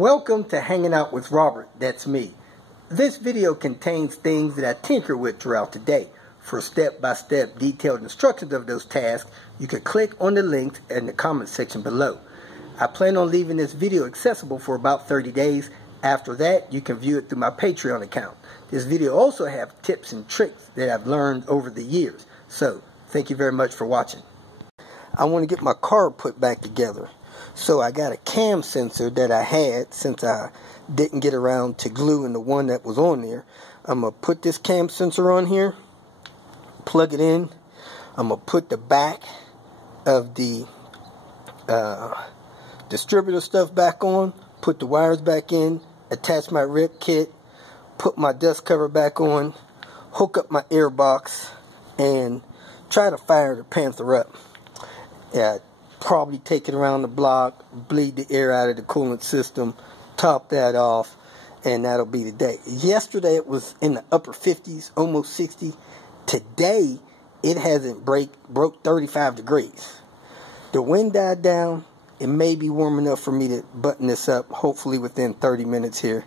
Welcome to Hanging Out with Robert, that's me. This video contains things that I tinker with throughout the day. For step-by-step detailed instructions of those tasks, you can click on the links in the comment section below. I plan on leaving this video accessible for about 30 days. After that, you can view it through my Patreon account. This video also has tips and tricks that I've learned over the years. So, thank you very much for watching. I want to get my car put back together. So I got a cam sensor that I had since I didn't get around to gluing the one that was on there. I'm going to put this cam sensor on here, plug it in. I'm going to put the back of the distributor stuff back on, put the wires back in, attach my rip kit, put my dust cover back on, hook up my air box, and try to fire the Panther up. Probably take it around the block, bleed the air out of the coolant system, top that off, and that'll be the day. Yesterday it was in the upper 50s, almost 60. Today it hasn't broke 35 degrees. The wind died down. It may be warm enough for me to button this up, hopefully within 30 minutes here.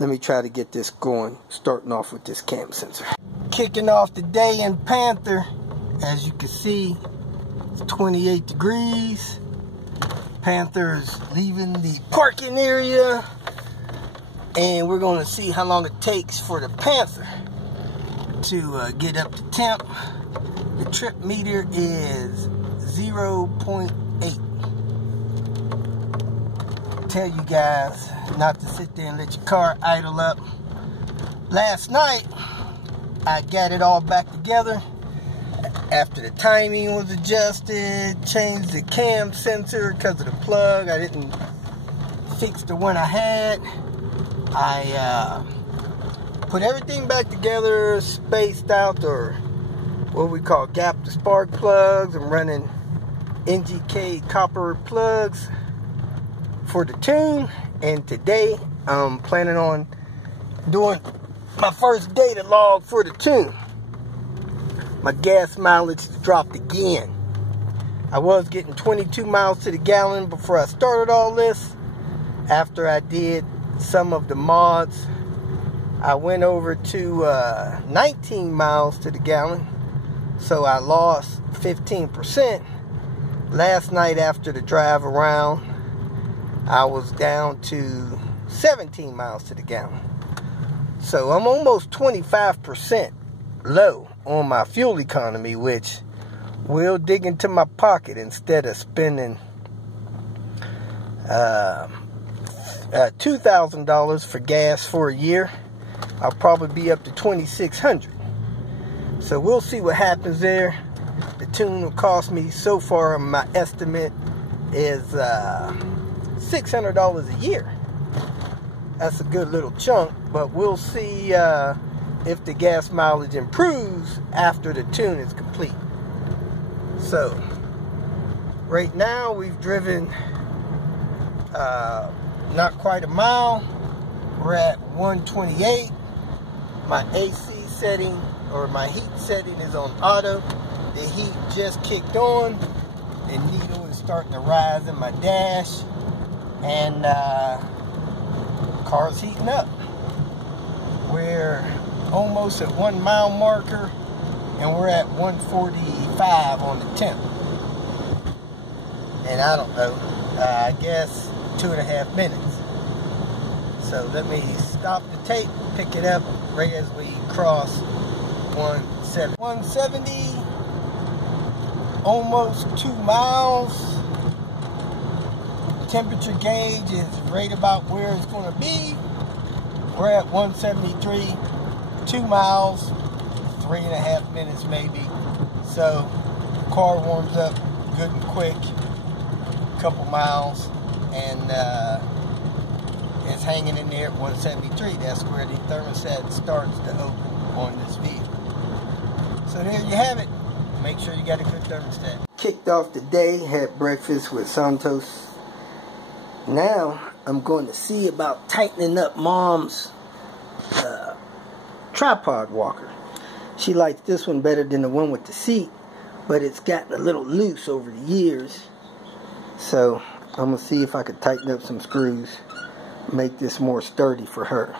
Let me try to get this going, starting off with this cam sensor. Kicking off the day in Panther, as you can see, 28 degrees. Panther's leaving the parking area, and we're going to see how long it takes for the Panther to get up to temp. The trip meter is 0.8. Tell you guys not to sit there and let your car idle up. Last night I got it all back together. After the timing was adjusted, changed the cam sensor because of the plug. I didn't fix the one I had. I put everything back together, spaced out, or what we call gap to spark plugs. I'm running NGK copper plugs for the tune. And today I'm planning on doing my first data log for the tune. My gas mileage dropped again. I was getting 22 miles to the gallon before I started all this. After I did some of the mods, I went over to 19 miles to the gallon. So I lost 15%. Last night after the drive around, I was down to 17 miles to the gallon. So I'm almost 25% low on my fuel economy, which will dig into my pocket. Instead of spending $2,000 for gas for a year, I'll probably be up to $2,600. So we'll see what happens there. The tune will cost me, so far my estimate is $600 a year. That's a good little chunk, but we'll see if the gas mileage improves after the tune is complete. So right now we've driven not quite a mile. We're at 128. My AC setting, or my heat setting, is on auto. The heat just kicked on. The needle is starting to rise in my dash, and car's heating up. We're almost at 1 mile marker, and we're at 145 on the temp. And I don't know, I guess 2.5 minutes. So let me stop the tape, pick it up right as we cross 170. 170, almost 2 miles. Temperature gauge is right about where it's going to be. We're at 173, 2 miles, 3.5 minutes maybe. So car warms up good and quick, couple miles, and it's hanging in there at 173. That's where the thermostat starts to open on this vehicle. So there you have it. Make sure you got a good thermostat. Kicked off the day, had breakfast with Santos. Now I'm going to see about tightening up Mom's tripod walker. She likes this one better than the one with the seat, but it's gotten a little loose over the years. So I'm going to see if I could tighten up some screws. make this more sturdy for her.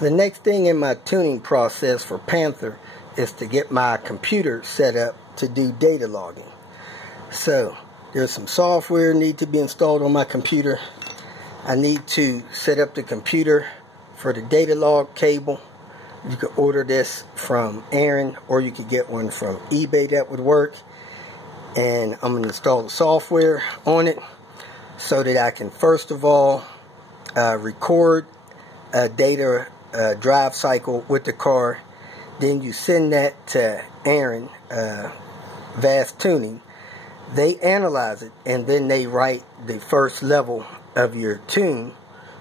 The next thing in my tuning process for Panther is to get my computer set up to do data logging. So there's some software need to be installed on my computer. I need to set up the computer for the data log cable. You could order this from Aaron, or you could get one from eBay that would work. And I'm going to install the software on it so that I can first of all record a data drive cycle with the car. Then you send that to Aaron, Vast Tuning. They analyze it, and then they write the first level of your tune,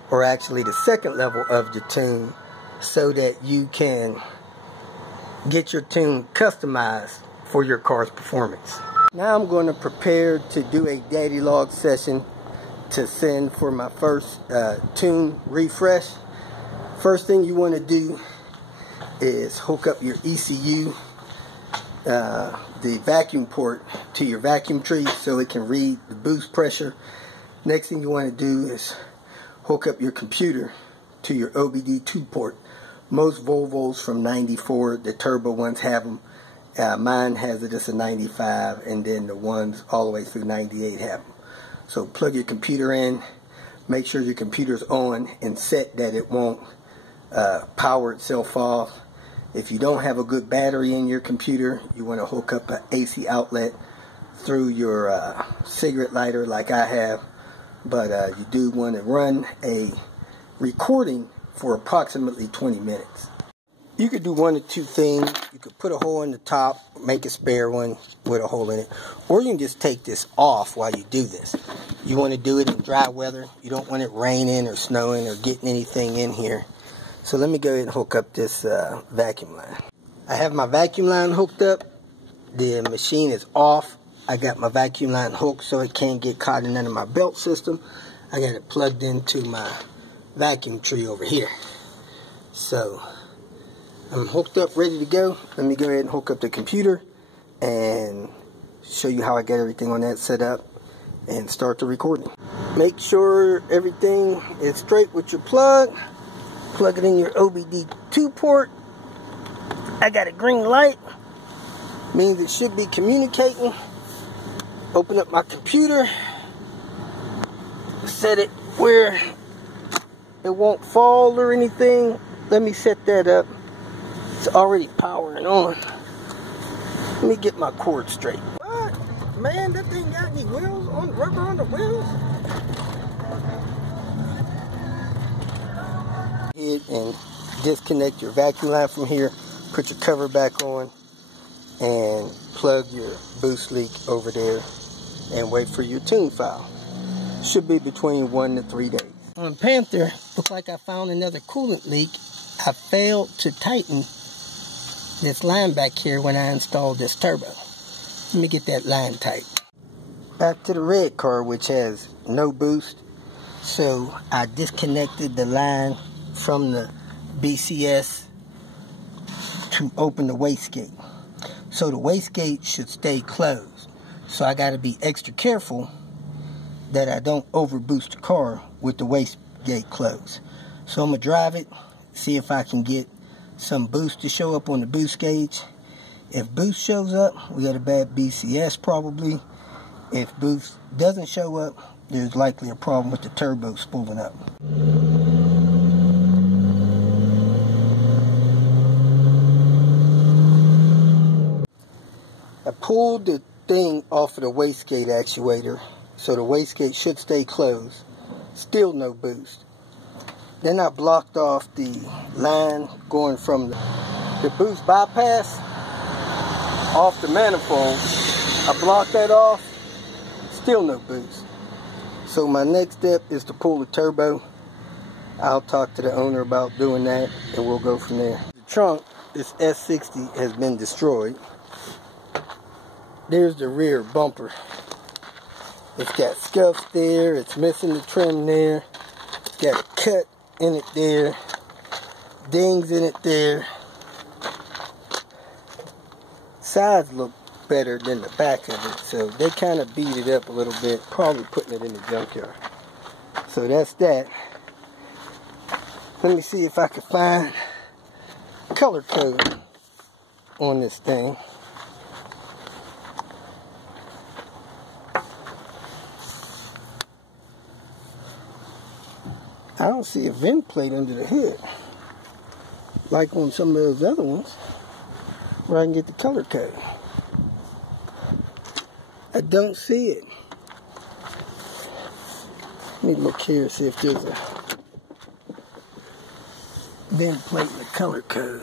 or actually the second level of the tune, so that you can get your tune customized for your car's performance. Now I'm going to prepare to do a data log session to send for my first tune refresh. First thing you want to do is hook up your ECU, the vacuum port, to your vacuum tree so it can read the boost pressure. Next thing you want to do is hook up your computer to your OBD2 port. Most Volvos from 94, the turbo ones have them. Mine has it as a 95, and then the ones all the way through 98 have them. So plug your computer in, make sure your computer's on and set that it won't power itself off. If you don't have a good battery in your computer, you want to hook up an AC outlet through your cigarette lighter like I have. But you do want to run a recording for approximately 20 minutes. You could do one of two things. You could put a hole in the top, make a spare one with a hole in it, or you can just take this off while you do this. You want to do it in dry weather. You don't want it raining or snowing or getting anything in here. So let me go ahead and hook up this vacuum line. I have my vacuum line hooked up. The machine is off. I got my vacuum line hooked so it can't get caught in under my belt system. I got it plugged into my vacuum tree over here. So I'm hooked up, ready to go. Let me go ahead and hook up the computer and show you how I got everything on that set up and start the recording. Make sure everything is straight with your plug. Plug it in your OBD2 port. I got a green light, means it should be communicating. Open up my computer, set it where it won't fall or anything. Let me set that up. It's already powering on. Let me get my cord straight. What? Man, that thing got any wheels on, rubber on the wheels? And disconnect your vacuum line from here, put your cover back on, and plug your boost leak over there and wait for your tune file. Should be between 1 to 3 days. On Panther, looks like I found another coolant leak. I failed to tighten this line back here when I installed this turbo. Let me get that line tight. Back to the red car, which has no boost. So I disconnected the line from the BCS to open the wastegate. So the wastegate should stay closed. So I got to be extra careful that I don't overboost the car with the wastegate closed. So I'm going to drive it, see if I can get some boost to show up on the boost gauge. If boost shows up, we got a bad BCS probably. If boost doesn't show up, there's likely a problem with the turbo spooling up. I pulled the thing off of the wastegate actuator, so the wastegate should stay closed. Still no boost. Then I blocked off the line going from the boost bypass off the manifold. I blocked that off. Still no boost. So my next step is to pull the turbo. I'll talk to the owner about doing that, and we'll go from there. The trunk, this S60, has been destroyed. There's the rear bumper. It's got scuffs there. It's missing the trim there. It's got a cut in it there. Dings in it there. Sides look better than the back of it, so they kind of beat it up a little bit, probably putting it in the junkyard. So that's that. Let me see if I can find color code on this thing. I don't see a vent plate under the hood like on some of those other ones where I can get the color code. I don't see it. Let me look here and see if there's a vent plate and the color code.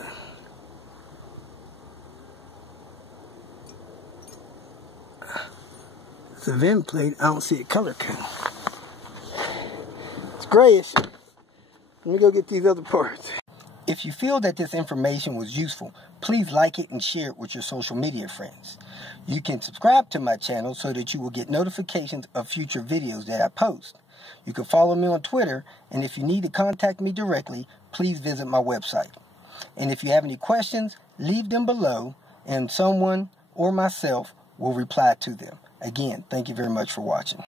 It's a vent plate. I don't see a color code. It's grayish. Let me go get these other parts. If you feel that this information was useful, please like it and share it with your social media friends. You can subscribe to my channel so that you will get notifications of future videos that I post. You can follow me on Twitter, and if you need to contact me directly, please visit my website. And if you have any questions, leave them below, and someone or myself will reply to them. Again, thank you very much for watching.